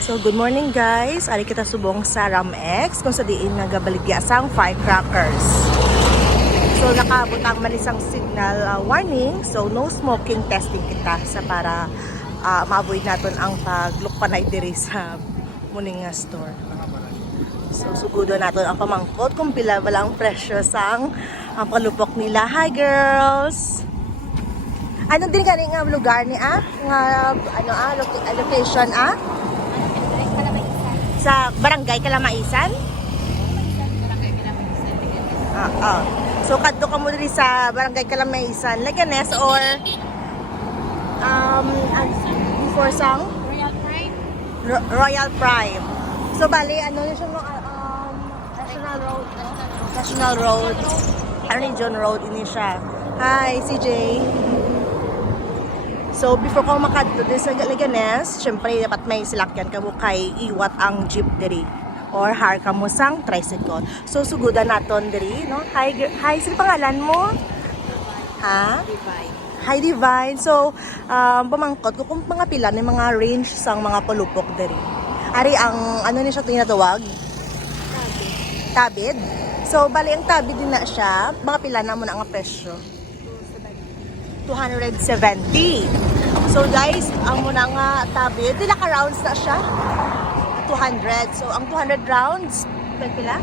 So, good morning guys. Ari kita subong sa Ramex kung sa diin nga gabaligya sang firecrackers. So, nakaabot ang manisang signal uh, warning. So, no smoking testing kita sa para uh, ma-avoid natin ang paglukpanay diri sa muning nga store. So, sugudo natin ang pamangkot kung pila ba lang presyo sang ang palupok nila. Hi girls! Ano din kani nga lugar ni ah? Nga ano ah, location ah? Sa Barangay Kalamaisan? Ah, ah. So kadto ka mo diri sa Barangay Kalamaisan, Leganes or um before sang Royal Pride. Ro- Royal Prime. So bali ano yun siya no, ah, um National Road, no? National Road. Ano ni John Road ini siya. Hi, CJ. So, before ko makadto din sa Leganes, syempre, dapat may silakyan ka mo kay iwat ang jeep diri or har ka mo sang tricycle. So, sugudan naton diri, no? Hi, hi, sino pangalan mo? Ha? Hi, Divine. So, um, pamangkot ko kung mga pila ni mga range sang mga palupok diri. Ari ang, ano ni siya tinatawag? Tabid. So, bali ang tabid din na siya. Mga pila na mo na ang presyo. 270. So guys, ang muna nga tabid, pila ka rounds na siya? 200. So ang 200 rounds, pila pila?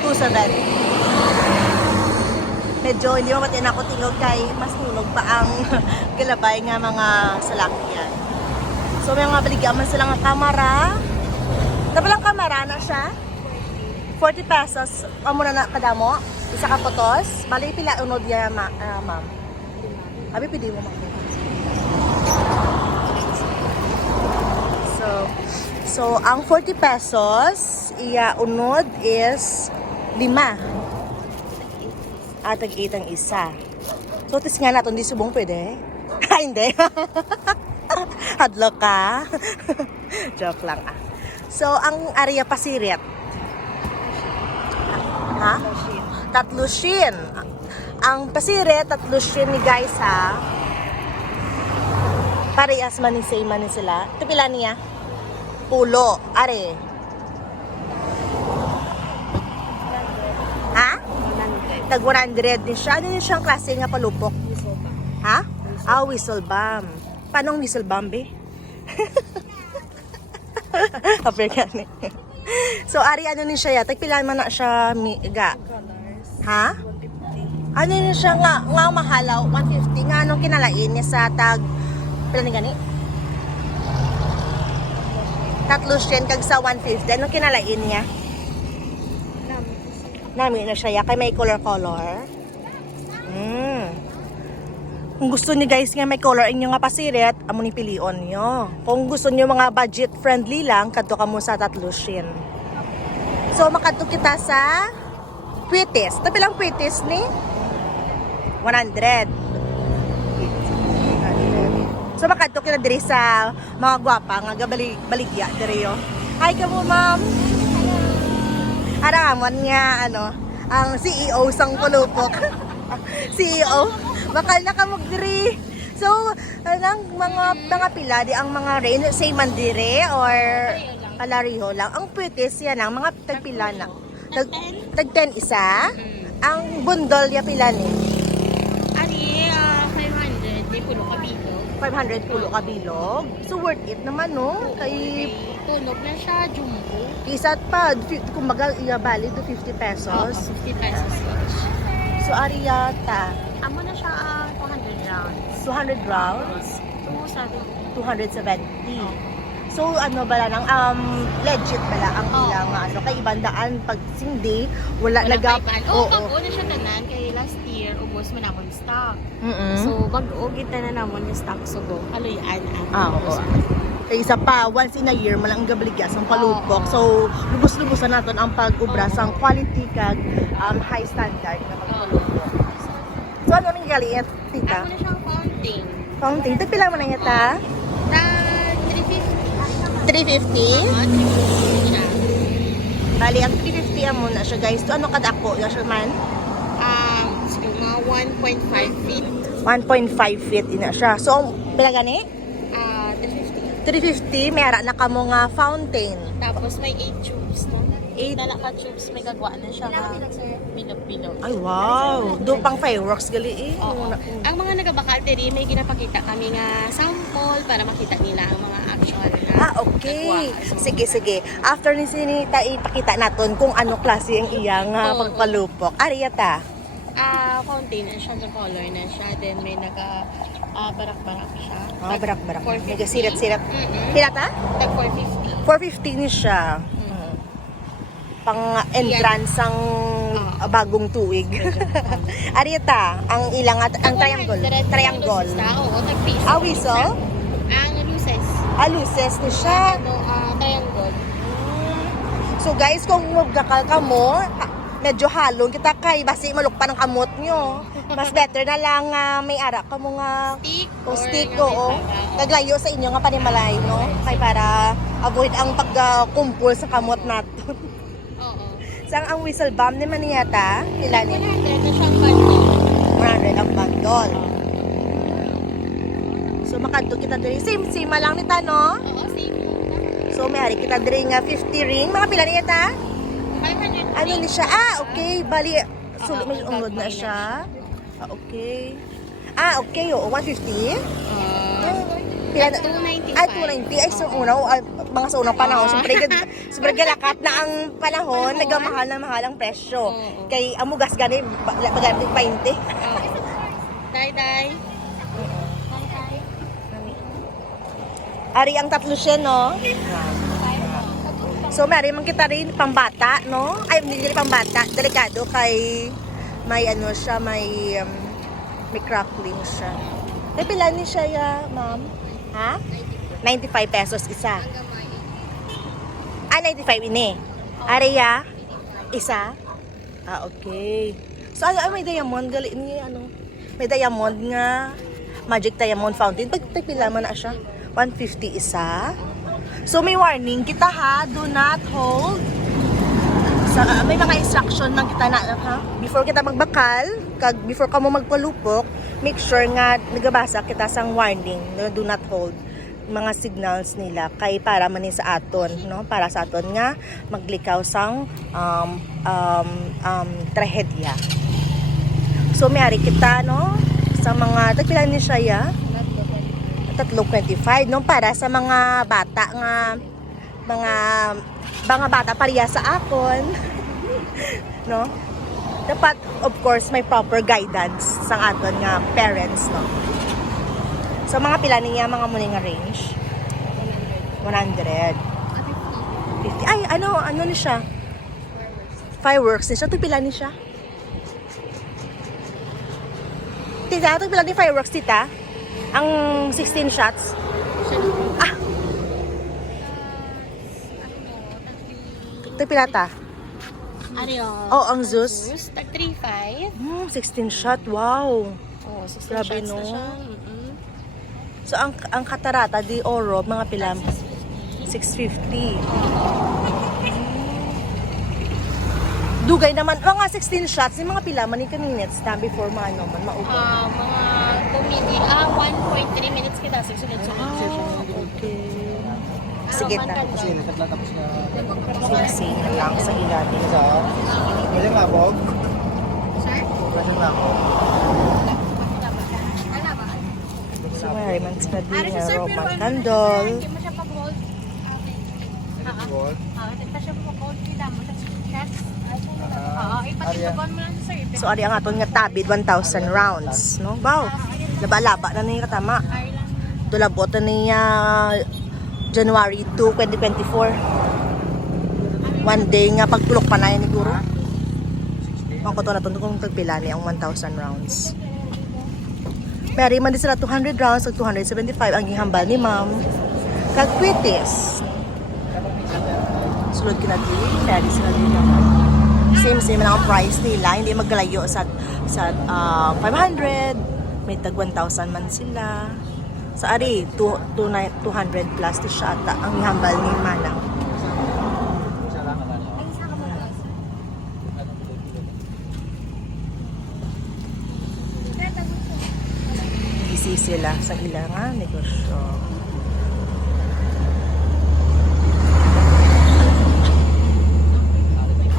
270. Medyo hindi mo matin ako tingog kay mas nunog pa ang galabay nga mga salakyan. So may mga baligyan man sila nga kamera. Napalang kamera na siya. 40 pesos. Amo na na kadamo. Isa ka potos. Bali pila unod ya ma, ah, ma'am. Abi pili mo ma'am. So, ang 40 pesos, iya unod is lima. At tag ang isa. So, tis nga natin, di subong pwede. Ah, hindi. Hadlo ka. Joke lang ah. So, ang area pasiret. Ha? Tatlo shin. Ang pasiret, tatlo shin ni guys ha. Parehas man ni same man sila. Ito pila niya? Pulo. Are. Ha? Tag 100 din siya. Ano yun siyang klase nga palupok? Ha? Ah, whistle bomb. Paano whistle bomb, be? Ka ni. So, ari ano ni siya ya? Tagpila man na siya miga. Ha? Ano ni siya nga, nga mahalaw, 150 nga anong kinalain niya sa tag, pila ni gani? Tatlo siya kag sa 150, anong kinalain niya? Nami na siya ya, kay may color-color. Mm. Kung gusto niyo guys nga may color inyo nga pasiret, amo ni pilion nyo. Kung gusto niyo mga budget friendly lang, kadto ka mo sa tatlo. So makadto kita sa Quitis. Tapi lang Quitis ni 100. So makadto kita diri sa mga gwapa nga gabalig baligya diri yo. Hi ka mo ma'am. Aramon nga ano, ang CEO sang Pulupok. CEO. Bakal na ka diri. So, anang mga mga pila di ang mga rain same man dire or kalariho lang. Ang pwitis yan ang mga tagpila na. Tag, tag 10 isa. Ang bundol ya pila ni. Ari, ah, 500. Di puno ka bito. 500 pulo ka bilog. So worth it naman no. Kay Tunog na siya, jumbo. isa't pa, kumbaga iya-bali to 50 Oh, pesos. 50 pesos each. So ariyata, Amo na siya ah, 200 rounds. 200 rounds, 270. 270. So ano bala nang um legit bala ang Oo. ilang ano kay ibandaan pag sindi wala, Wala nagap pa iban. Oo, bago na siya tanan. Kay year, ubos mo namon stock. Mm-mm. So, bago kita na namon yung stock. So, go. Haluyan. Ah, oo. Kay isa pa, once in a year, malang gabligas ang palupok. So, lubos-lubosan natin ang pag-ubra sang quality kag um, high standard na pagpalupok. So, ano nang galiit, tita? Ako na siyang fountain. Fountain. Ito pila mo na yata? Na 350. 350? Ah, 350 siya. Bali, ang 350 ang muna siya, guys. So, ano kad ako? Yung siya man? Um, siguro mga 1.5 feet. 1.5 feet ina siya. So, ang pila gani? Ah, 350. 350, may ara na ka mo nga fountain. Tapos may 8 tubes, no? Eight? 8 dala ka tubes, may gagawa na siya ka bilog-bilog. Ay, wow. Do pang fireworks gali eh. Oo. Ang mga nagabakal, Teri, may ginapakita kami nga sample para makita nila ang mga actual na Ah, okay. Sige, sige. After ni Sinita, ipakita natin kung ano klase ang iyang Oo. pagpalupok. Ariyata. Ah, fountain na siya, the color na siya. Then may naga ah, barak-barak siya. Oh, barak-barak. 450. Mega sirat-sirat. Mm-mm. Pilata? Tag 450. 450 ni siya. Mm. Pang entrance ang Ah. bagong tuig. Ariyata, ang ilang at ang Tag triangle. 100, Triangle. na, Oo, tag piso. Ah, whistle? Ang luces. Ah, luces ni siya. Ano, ah, triangle. So guys, kung magdakal ka mo, ha- medyo halong kita kay basi malukpa ng kamot nyo. Mas better na lang nga may ara ka mo nga Stick. o stick ko o taga, naglayo sa inyo nga panimalay no kay para avoid ang pagkumpul sa kamot nato. Oo. Sang ang whistle bomb ni maniyata, ilan ni 100 na siyang bundle. 100 ang bandol. So makadto kita diri same same lang ni no? Oo, same. So may hari kita diri nga 50 ring mga pila niya ta? 500 Ano ni siya? Ah, okay. Bali, sulod may Oo, unod na siya. Ah, okay. Ah, okay. Oo, 150. Ah, Pila na? 295. Ay, 290. Ay, sa una, ay, mga sa unang panahon. Ah. Siyempre, siyempre galakat na ang panahon, Panahon. nagmamahal na mahal ang presyo. Oo. Kay amugas gani, bagamit 20. Day, day. Ari ang tatlo siya, no? So, mari man kita rin pambata, no? Ay, hindi rin pambata. Delikado kay may ano siya, may um, may crackling siya. May pila ni siya, ya, ma'am? Ha? 95 pesos isa. Ah, 95 ini. Ari ya? Isa? Ah, okay. So, ano, ay, may diamond. Gali ni, ano? May diamond nga. Magic diamond fountain. Pag pila man na siya. 150 isa. So, may warning kita ha. Do not hold. Sa, may mga instruction lang kita na, ha? Before kita magbakal, kag before ka mo magpalupok, make sure nga nagabasa kita sang warning na do not hold mga signals nila kay para man sa aton no para sa aton nga maglikaw sang um, um, um, trahedya so may ari kita no sa mga tagpilan ni siya ya tatlong 25 no? Para sa mga bata nga mga mga bata pariya sa akon no? Dapat of course may proper guidance sa aton nga parents no? So mga pila niya mga muni nga range? 100 50 ay ano ano ni siya? Fireworks ni siya. Ito pila ni siya? Tita ito pila ni fireworks tita ang 16 shots ah ito pila ta Ano yun? oh ang Zeus Zeus, tag 3.5. Hmm, 16 shot, wow. Oo, 16 Grabe, shots no? na siya. Mm-mm. So, ang, ang katarata di oro, mga pilam, 650. Dugay naman, mga 16 shots, yung mga pila, manika minutes na before maano man, maupo. Ah, mga 2 minutes, ah, 1.3 minutes kita. Sunod-sunod. okay. Sige ta. Kasi nagtatapos na Sing-sing lang sa ilalim. sa Pwede nga po. Sir? Pwede nga po. So, may man sa di nga Roman candle. Hindi mo siya pag-hold. Okay. Gold. Ah, hindi pa siya pag-hold. Kita mo siya shots. Oo, Ah, ipatipagon mo lang sa sir. So, ari ang aton nga tabid, 1,000 rounds. No? Wow. Laba-laba na niya katama. Tulabot na niya January 2, 2024. One day nga pagtulok pa na yun ni Guro. Ang koto ito kung tagpila niya ang 1,000 rounds. Pero man din sila 200 rounds ag 275 ang gihambal ni ma'am. Kag kwitis. Sulod ka na din. Dari sila din naman. Same same lang ang price nila. Hindi maglayo sa sa ah, 500 may tag 1,000 man sila. Sa ari, 200 plus to siya ata ang hambal ni Manang. Busy sila sa ilangan negosyo.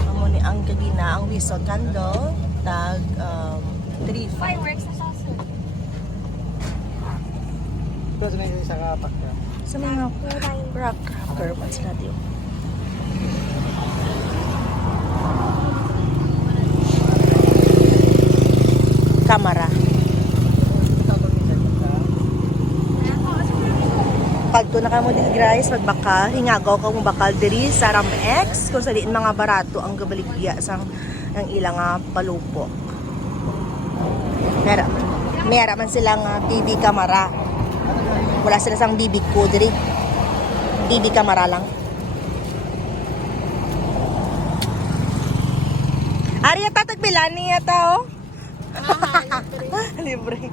Amo ni ang kagina ang wisod kando tag pakya. Sa mga rock cracker, what's na diyo? Kamera. Pag to na ka mo di guys, magbakal, hingagaw ka mo bakal diri sa Ram X, kung sa diin mga barato ang gabaligya sang ang ilang nga palupok. Mera, mera man silang ah, TV kamera. Wala sila sang BB ko diri. BB kamera lang. Ari yata tagbilan niya tao. Libre.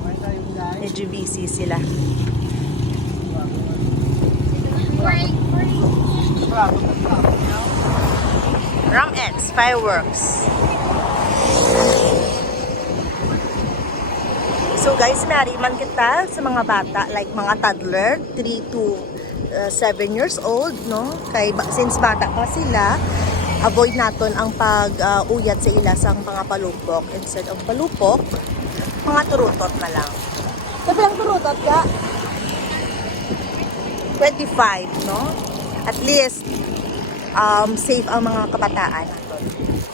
May tayo guys. Medyo busy sila. Ram X Fireworks. So guys, nari man kita sa mga bata, like mga toddler, 3 to 7 years old, no? Kay since bata pa sila, avoid naton ang pag-uyat sa ila sa mga palupok. Instead of palupok, mga turutot na lang. Sabi lang turutot ka? 25, no? At least, um, safe ang mga kabataan natin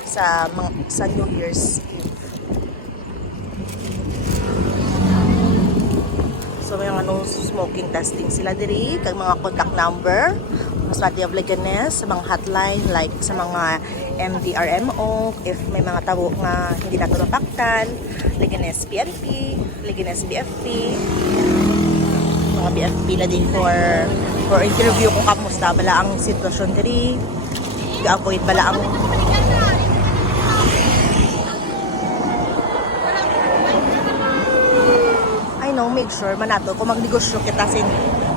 sa, sa New Year's Eve. So may ano smoking testing sila diri kag mga contact number mas pati of sa mga hotline like sa mga MDRMO if may mga tabo nga hindi nato napaktan Leganes PNP Leganes BFP mga BFP na din for for interview kung kamusta bala ang sitwasyon diri ga-avoid bala ang Know, make sure manato kung magnegosyo kita sin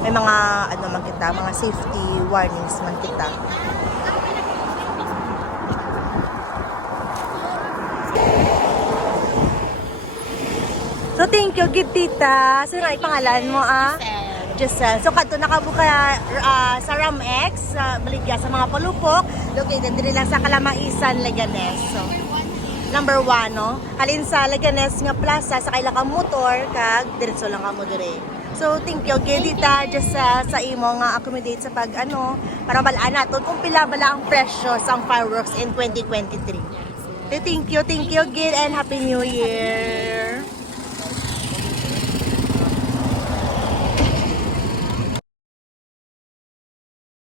may mga ano man kita, mga safety warnings man kita. So thank you, gid tita. So nga pangalan mo ah? Giselle. So kadto na ka buka ah, sa Ram X sa Baligya sa mga palupok. Located diri lang sa Kalamaisan, Leganes. So number one, no? Halin sa Leganes nga plaza sa kaila ka motor kag diretso lang ka mo dire. So thank you gid tita Giselle sa imo nga accommodate sa pag ano para balaan naton kung pila bala ang presyo sa fireworks in 2023. So, thank you, thank you gid and happy new year.